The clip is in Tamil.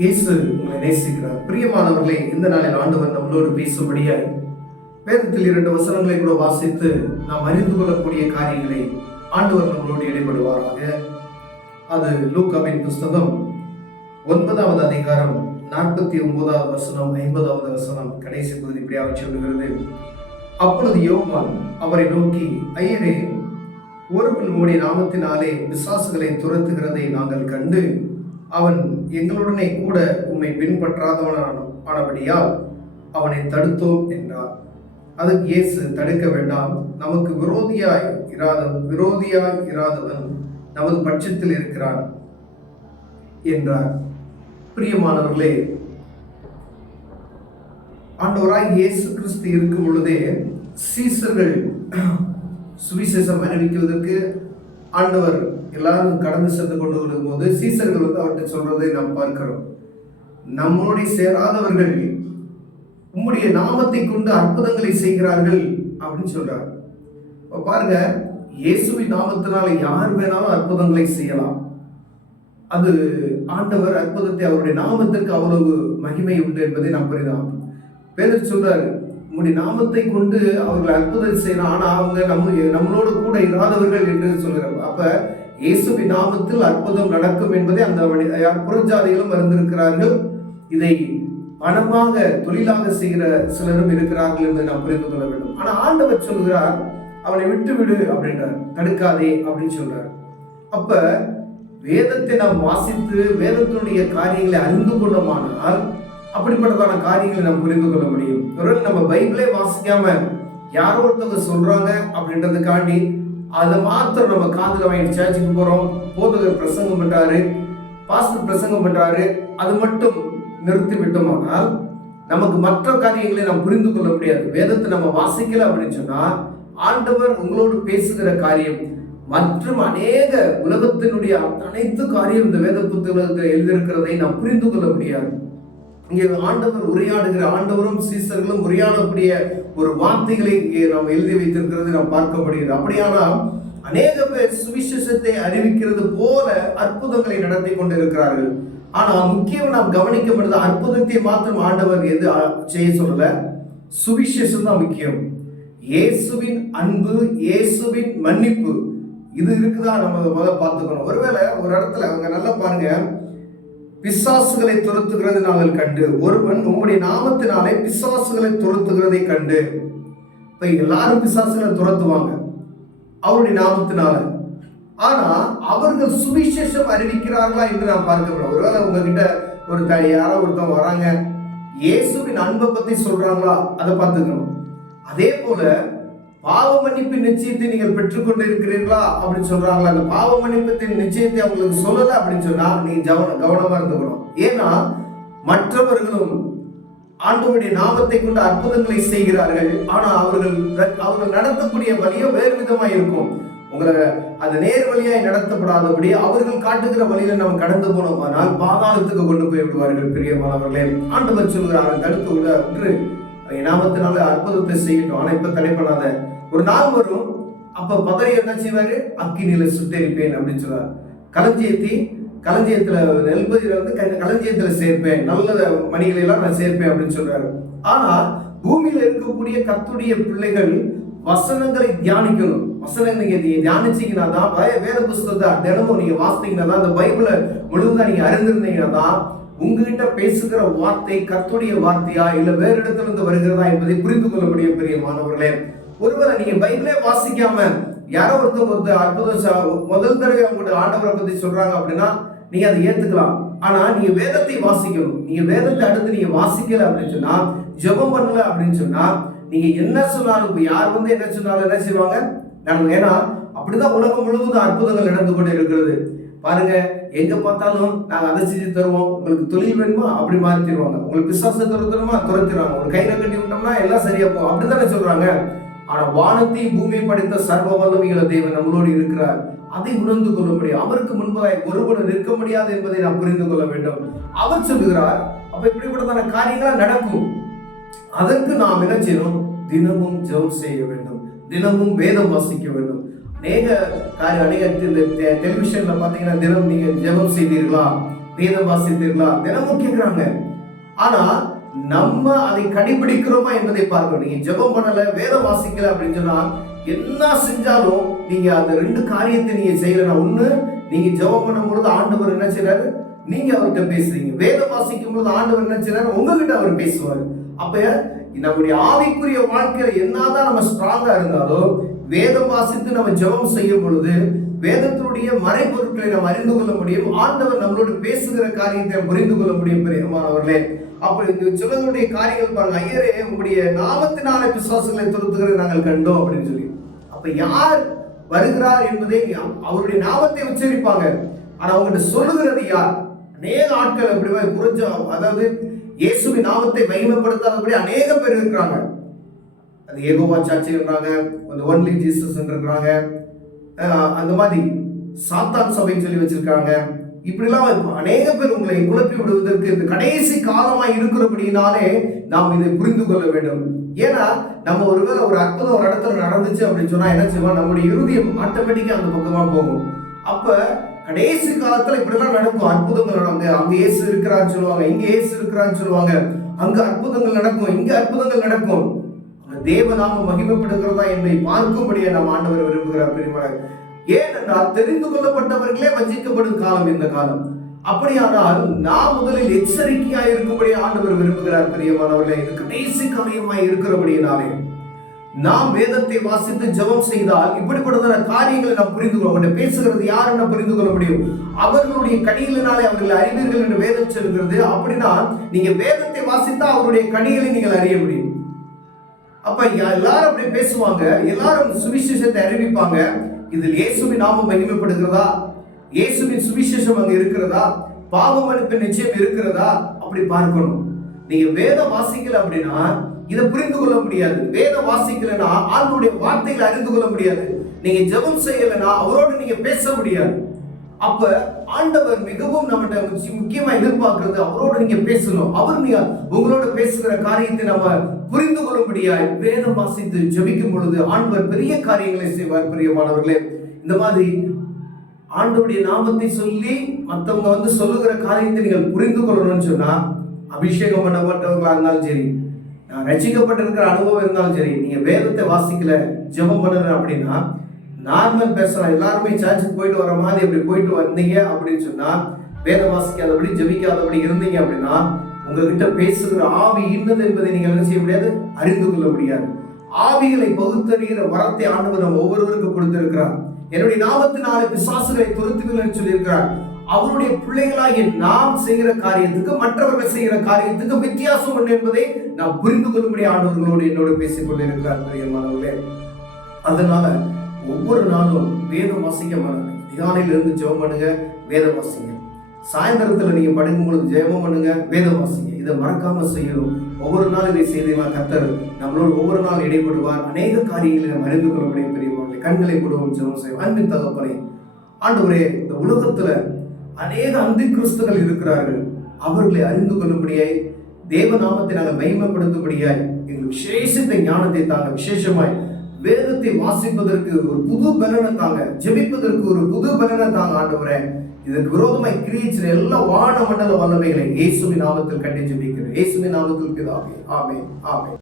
இயேசு உங்களை நேசிக்கிறார். பிரியமானவர்களே, இந்த நாளில் ஆண்டவர் நம்மளோடு பேசும்படியாய் வேதத்தில் 2 வசனங்களை கூட வாசித்து நாம் அறிந்து கொள்ளக்கூடிய காரியங்களை ஆண்டவர் நம்மளோடு இடைபடுவாராக. அது லூக்காவின் புஸ்தகம் 9வது அதிகாரம் 49வது வசனம் 50வது வசனம் கடைசி பகுதி இப்படியாக சொல்லுகிறது. அப்பொழுது யோவான் அவரை நோக்கி, ஐயரே, ஒருவன் உம்முடைய நாமத்தினாலே பிசாசுகளை துரத்துகிறதை நாங்கள் கண்டு அவன் எங்களுடனே கூட உம்மை பின்பற்றாதவனானபடியால் அவனை தடுத்தோம் என்றார். அதுக்கு இயேசு, தடுக்க வேண்டாம், நமக்கு விரோதியாய் இராதவன் நமது பட்சத்தில் இருக்கிறான் என்றார். பிரியமானவர்களே, ஆண்டவராய் இயேசு கிறிஸ்து இருக்கும் பொழுதே சீசர்கள் சுவிசேஷம் அறிவிக்குவதற்கு ஆண்டவர் எல்லாரும் கடந்து சென்று கொண்டு வரும்போது சீசர்கள் அவர்கிட்ட சொல்றதை நாம் பார்க்கிறோம். நம்மோடு சேராதவர்கள் உம்முடைய நாமத்தை கொண்டு அற்புதங்களை செய்கிறார்கள் அப்படின்னு சொல்றார். பாருங்க, இயேசுவின் நாமத்தினால யார் வேணாலும் அற்புதங்களை செய்யலாம். அது ஆண்டவர் அற்புதத்தை அவருடைய நாமத்திற்கு அவ்வளவு மகிமை உண்டு என்பதை நாம் புரிதலாம். பேதர் சொல்றாரு, உங்களுடைய நாமத்தை கொண்டு அவர்கள் அற்புதம் செய்யலாம், ஆனா அவங்க நம்மளோடு கூட இராதவர்கள் என்று சொல்கிறார். அப்ப இயேசுவின் நாமத்தில் அற்புதம் நடக்கும் என்பதை அந்த புறஜாதிகளும் அறிந்திருக்கிறார்கள். இதை பணமாக தொழிலாக செய்கிற சிலரும் இருக்கிறார்கள் என்பதை நாம் புரிந்து கொள்ள வேண்டும். ஆனா ஆண்டவர் சொல்கிறார், அவனை விட்டு விடு அப்படின்றார், தடுக்காதே அப்படின்னு சொல்றார். அப்ப வேதத்தை நாம் வாசித்து வேதத்தினுடைய காரியங்களை அறிந்து கொண்டோமானால் அப்படிப்பட்டதான காரியங்களை நாம் புரிந்து கொள்ள முடியும். ஒருவேளை நம்ம பைபிளே வாசிக்காம யாரோ ஒருத்தவங்க சொல்றாங்க அப்படின்றதுக்காண்டி அதை மாத்திரம் நம்ம காதுல வாங்கி சர்ச்சுக்கு போறோம், போதகர் பிரசங்கம் பண்றாரு, பாஸ்டர் பிரசங்கம் பண்றாரு, அது மட்டும் நிறுத்தி விட்டோமானால் நமக்கு மற்ற காரியங்களை நாம் புரிந்து கொள்ள முடியாது. வேதத்தை நம்ம வாசிக்கல அப்படின்னு சொன்னா ஆண்டவர் உங்களோடு பேசுகிற காரியம் மற்றும் அநேக உலகத்தினுடைய அனைத்து காரியம் இந்த வேத புத்தகத்தில் எழுதியிருக்கிறதை நாம் புரிந்து கொள்ள முடியாது. இங்கே ஆண்டவர் உரையாடுகிற, ஆண்டவரும் சீசர்களும் உரையாடக்கூடிய ஒரு வார்த்தைகளை இங்கே நாம் எழுதி வைத்திருக்கிறது நாம் பார்க்க முடியுது. அப்படியானால் அநேக பேர் சுவிசேஷத்தை அறிவிக்கிறது போல அற்புதங்களை நடத்தி கொண்டிருக்கிறார்கள். ஆனால் முக்கியம் நாம் கவனிக்கப்படுது, அற்புதத்தை மாத்திரம் ஆண்டவர் எது செய்ய சொல்லல, சுவிசேஷம் தான் முக்கியம். இயேசுவின் அன்பு, இயேசுவின் மன்னிப்பு, இது இருக்குதா நம்ம முதல்ல பார்த்துக்கணும். ஒருவேளை ஒரு இடத்துல அவங்க நல்லா பாருங்க, பிசாசுகளை துரத்துகிறது நாங்கள் கண்டு, ஒருவன் உம்முடைய நாமத்தினாலே பிசாசுகளை துரத்துகிறதை கண்டு. இப்ப எல்லாரும் பிசாசுகளை துரத்துவாங்க அவருடைய நாமத்தினால. ஆனா அவர்கள் சுவிசேஷம் அறிவிக்கிறார்களா என்று நாம் பார்க்க. ஒருவேளை உங்ககிட்ட ஒரு யாரோ ஒருத்தவங்க வராங்க, இயேசுவின் அன்பை பத்தி சொல்றாங்களா, அதை பார்த்துக்கணும். அதே போல பாவ மன்னிப்பின் நிச்சயத்தை நீங்கள் பெற்றுக்கொண்டு இருக்கிறீர்களா அப்படின்னு சொல்றாங்களா, அந்த பாவ மன்னிப்பின் நிச்சயத்தை அவங்களுக்கு சொல்லல அப்படின்னு சொன்னா நீங்க கவனமா இருந்துக்கணும். ஏன்னா மற்றவர்களும் ஆண்டவருடைய நாமத்தை கொண்டு அற்புதங்களை செய்கிறார்கள், ஆனா அவர்கள் நடத்தக்கூடிய வழியோ வேறு விதமாக இருக்கும். உங்களை அது நேர் வழியாய் நடத்தப்படாதபடி அவர்கள் காட்டுகிற வழியில நம்ம கடந்து போனோமானால் பாதாளத்துக்கு கொண்டு போய் விடுவார்கள். பிரியமானவர்களே, ஆண்டவர் சொல்கிறார்கள், தடுத்து விட்டு நாமத்தினால அற்புதத்தை செய்யட்டும், ஆனா இப்ப தடைப்படாத. ஒரு நாள் வரும், அப்ப பதறி என்ன செய்வாரு, அக்கினியில சுட்டெரிப்பேன் அப்படின்னு சொல்றாரு. களஞ்சியத்துல நெல்பதியில வந்து களஞ்சியத்துல சேர்ப்பேன், நல்ல மணிகளை எல்லாம் நான் சேர்ப்பேன் அப்படின்னு சொல்றாரு. ஆனா பூமியில இருக்கக்கூடிய கர்த்தருடைய பிள்ளைகள் வசனங்களை தியானிக்கணும். வசனம் நீங்க தியானிச்சீங்கன்னா தான், வேத புஸ்தகத்தை தினமும் நீங்க வாசித்தீங்கன்னா தான், அந்த பைபிளை முழுவதும் நீங்க அறிந்திருந்தீங்கன்னா தான் உங்ககிட்ட பேசுகிற வார்த்தை கர்த்தருடைய வார்த்தையா இல்ல வேறு இடத்துல இருந்து வருகிறதா என்பதை புரிந்து கொள்ள முடியும். பிரியமானவர்களே, ஒருவேளை நீங்க பைபிளே வாசிக்காம யாரோ ஒருத்தர் அற்புதம் முதல் தடவை அவங்களுடைய ஆண்டவரை பத்தி சொல்றாங்க அப்படின்னா நீங்க அதை ஏத்துக்கலாம். ஆனா நீங்க வேதத்தை வாசிக்கணும். நீங்க வேதத்தை அடுத்து நீங்க வாசிக்கல அப்படின்னு சொன்னா, ஜெபம் பண்ணல அப்படின்னு சொன்னா, நீங்க என்ன சொன்னாலும், இப்ப யார் வந்து என்ன சொன்னாலும் என்ன செய்வாங்க நடக்கும். ஏன்னா அப்படிதான் உலகம் முழுவதும் அற்புதங்கள் நடந்து கொண்டு இருக்கிறது. பாருங்க, எங்க பார்த்தாலும் நாங்க அதை செஞ்சு தருவோம், உங்களுக்கு தொழில் வேணுமா அப்படி மாற்றிடுவாங்க, உங்களுக்கு பிசாசை துரத்துறோமா துரத்திடுவாங்க, ஒரு கையில கட்டி விட்டோம்னா எல்லாம் சரியா போகும் அப்படித்தானே சொல்றாங்க. ஆனா வானத்தை பூமியை படைத்த சர்வ வல்லமையுள்ள தேவன் நம்மளோடு இருக்கிறார். அதை உணர்ந்து கொள்ள முடியும். அவருக்கு முன்பதாய் ஒருவனும் நிற்க முடியாது என்பதை நாம் புரிந்து கொள்ள வேண்டும். அவர் சொல்லுகிறார், அப்ப இப்படிப்பட்டதான காரியங்களா நடக்கும். அதற்கு நாம் என்ன செய்யணும், தினமும் ஜெபம் செய்ய வேண்டும், தினமும் வேதம் வாசிக்க வேண்டும். அநேக டெலிவிஷன்ல பாத்தீங்கன்னா தினம் நீங்க ஜெபம் செய்தீர்களா, வேதம் வாசித்தீர்களா? தினமும் கேட்கிறாங்க. ஆனா நம்ம அதை கடைபிடிக்கிறோமா என்பதை பார்க்கணும். நீங்க ஜெபம் பண்ணல, வேதம் வாசிக்கல அப்படின்னு சொன்னா என்ன செஞ்சாலும் நீங்க அந்த ரெண்டு காரியத்தை நீங்க செய்யலன்னா, ஒண்ணு நீங்க ஜெபம் பண்ணும் பொழுது ஆண்டவர் என்ன செய்யறாரு? நீங்க அவர்கிட்ட பேசுறீங்க. வேதம் வாசிக்கும் பொழுது ஆண்டவர் என்ன செய்யறாரு? உங்ககிட்ட அவர் பேசுவார். அப்ப நம்முடைய ஆவிக்குரிய வாழ்க்கையில என்னதான் நம்ம ஸ்ட்ராங்கா இருந்தாலும் வேதம் வாசித்து நம்ம ஜெபம் செய்யும் பொழுது வேதத்தினுடைய மறைபொருட்களை நம்ம அறிந்து கொள்ள முடியும். ஆண்டவர் நம்மளோடு பேசுகிற காரியத்தை புரிந்து கொள்ள முடியும். பிரியமானவர்களே, அப்ப சிலருடைய காரியங்கள் பாருங்க, ஐயரே உங்களுடைய நாமத்தினாலே பிசாசுகளை துரத்துகிறதை நாங்கள் கண்டோம் அப்படின்னு சொல்லி. அப்ப யார் வருகிறார் என்பதை அவருடைய நாமத்தை உச்சரிப்பாங்க. ஆனா அவங்ககிட்ட சொல்லுகிறது யார்? அநேக ஆட்கள் அப்படி புரிஞ்ச, அதாவது இயேசுவின் நாமத்தை மகிமைப்படுத்தாதபடி அநேக பேர் இருக்கிறாங்க. அது யெகோவா சர்ச்ன்றாங்க, அந்த ஒன்லி ஜீசஸ் இருக்கிறாங்க, அந்த மாதிரி சாத்தான் சபைன்னு சொல்லி வச்சிருக்காங்க. இப்படிலாம் அநேக பேர் உங்களை குழப்பி விடுவதற்கு இந்த கடைசி காலமாய் இருக்கிறபடினாலே நாம் இதை புரிந்து கொள்ள வேண்டும். ஏன்னா நம்ம ஒருவேளை ஒரு அற்புதம் ஒரு இடத்துல நடந்துச்சு அப்படின்னு சொன்னா என்ன செய்வோம்? நம்முடைய இருதயம் ஆட்டோமேட்டிக்கா அந்த பக்கமா போகும். அப்ப கடைசி காலத்துல இப்படிலாம் நடக்கும். அற்புதங்கள் நடக்கும். அங்க இயேசு இருக்கிறான்னு சொல்லுவாங்க, இங்க இயேசு இருக்கிறான்னு சொல்லுவாங்க, அங்க அற்புதங்கள் நடக்கும், இங்க அற்புதங்கள் நடக்கும். தேவநாமம் மகிமைப்படுகிறதா என்பதை பார்க்கும்படியே நம்ம ஆண்டவர் விரும்புகிறார். பெரியமான ஏனென்றால் தெரிந்து கொள்ளப்பட்டவர்களே வஞ்சிக்கப்படும் காலம் இந்த காலம். அப்படியானால் நாம் முதலில் எச்சரிக்கையா இருக்கும்படி ஆண்டவர் விரும்புகிறார். பிரியமானவர்களே, இது கடைசி காரியமாய் இருக்கிறபடியினாலே நாம் வேதத்தை வாசித்து ஜெபம் செய்தால் இப்படிப்பட்ட காரியங்களை நாம் புரிந்து கொள்ள முடியும். பேசுகிறது யாருன்னு புரிந்து கொள்ள முடியும். அவர்களுடைய கனிகளினாலே அவர்கள் அறிவீர்கள் என்று வேதம் சொல்கிறது. அப்படின்னா நீங்க வேதத்தை வாசித்தா அவருடைய கனிகளை நீங்கள் அறிய முடியும். அப்ப எல்லாரும் அப்படி பேசுவாங்க, எல்லாரும் சுவிசேஷத்தை அறிவிப்பாங்க. இதில் இயேசுவின் நாமம் மகிமைப்படுகிறதா? இயேசுவின் சுவிசேஷம் அங்க இருக்கிறதா? பாவ மன்னிப்பு நிச்சயம் இருக்கிறதா? அப்படி பார்க்கணும். நீங்க வேதம் வாசிக்கல அப்படின்னா இதை புரிந்து கொள்ள முடியாது. வேதம் வாசிக்கலன்னா ஆண்டவருடைய வார்த்தைகளை அறிந்து கொள்ள முடியாது. நீங்க ஜெபம் செய்யலைன்னா அவரோடு நீங்க பேச முடியாது. அப்ப ஆண்டவர் மிகவும் நம்மகிட்ட முக்கியமா எதிர்பார்க்கிறது அவரோட நீங்க பேசணும். அவர் நீங்க உங்களோட பேசுகிற காரியத்தை நம்ம புரிந்து கொள்ளும்படியாய் வேதம் வாசித்து ஜெபிக்கும் பொழுது ஆண்டவர் பெரிய காரியங்களை செய்வார். பிரியமானவர்களே, இந்த மாதிரி ஆண்டவருடைய நாமத்தை சொல்லி மற்றவங்க சொல்லுகிற காரியத்தை நீங்கள் புரிந்து கொள்ளணும்னு சொன்னா, அபிஷேகம் பண்ணப்பட்டவர்களா இருந்தாலும் சரி, ரசிக்கப்பட்டிருக்கிற அனுபவம் இருந்தாலும் சரி, நீங்க வேதத்தை வாசிக்கல ஜெபம் பண்ணல அப்படின்னா நார்மல் பேசலாம். எல்லாருமே சர்ச்சுக்கு போயிட்டு வர மாதிரி அப்படி போயிட்டு வந்தீங்க அப்படின்னு சொன்னா, வேதம் வாசிக்காதபடி ஜெபிக்காதபடி இருந்தீங்க அப்படின்னா உங்ககிட்ட பேசுகிற ஆவி இன்னது என்பதை நீங்கள் என்ன செய்ய முடியாது? அறிந்து கொள்ள முடியாது. ஆவிகளை பகுத்தறிகிற வரத்தை ஆண்டவர் நம்ம ஒவ்வொருவருக்கும் கொடுத்திருக்கிறார். என்னுடைய நாமத்தினாலே பிசாசுகளை துரத்துங்கள் சொல்லியிருக்கிறார். அவருடைய பிள்ளைகளாகிய நாம் செய்கிற காரியத்துக்கு மற்றவர்கள் செய்கிற காரியத்துக்கு வித்தியாசம் உண்டு என்பதை நாம் புரிந்து கொள்ளும்படி ஆண்டவர்களோடு என்னோடு பேசிக் கொண்டிருக்கிறார். பிரியமானவர்களே, அதனால ஒவ்வொரு நாளும் வேதம் வாசிக்க மாட்டாங்க. அதிகாலையில இருந்து ஜெபம் பண்ணுங்க, வேதம் வாசிங்க. சாயந்தரத்துல நீங்க படுக்கும் பொழுது ஜெபம் பண்ணுங்க, வேதம் வாசிங்க. இதை மறக்காம செய்யணும். ஒவ்வொரு நாள் இதை செய்தீங்கன்னா கர்த்தர் நம்மளோடு ஒவ்வொரு நாள் இடைப்படுவார். அநேக காரியங்களை நம்ம அறிந்து கொள்ள முடியும். பெரியவர்களை கண்களை போடுவோம், ஜெபம் செய்வோம். அன்பின் தகப்பனே, ஆண்டவரே, இந்த உலகத்துல அநேக அந்தி கிறிஸ்துகள் இருக்கிறார்கள். அவர்களை அறிந்து கொள்ளும்படியாய் தேவநாமத்தை நாங்கள் மகிமைப்படுத்தும்படியாய் எங்களுக்கு விசேஷத்தை ஞானத்தை தாங்க. விசேஷமாய் வேதத்தை வாசிப்பதற்கு ஒரு புது பலனை தாங்க, ஜெபிப்பதற்கு ஒரு புது பலனை தாங்க ஆண்டவரே. இதற்கு விரோதமாய் கிரியேச்சிற எல்லா வான மண்டல வல்லமைகளை இயேசுவின் நாமத்தில் கட்டி ஜெபிக்கிறேன். இயேசுவின் நாமத்தில் பிதாவே, ஆமென், ஆமென்.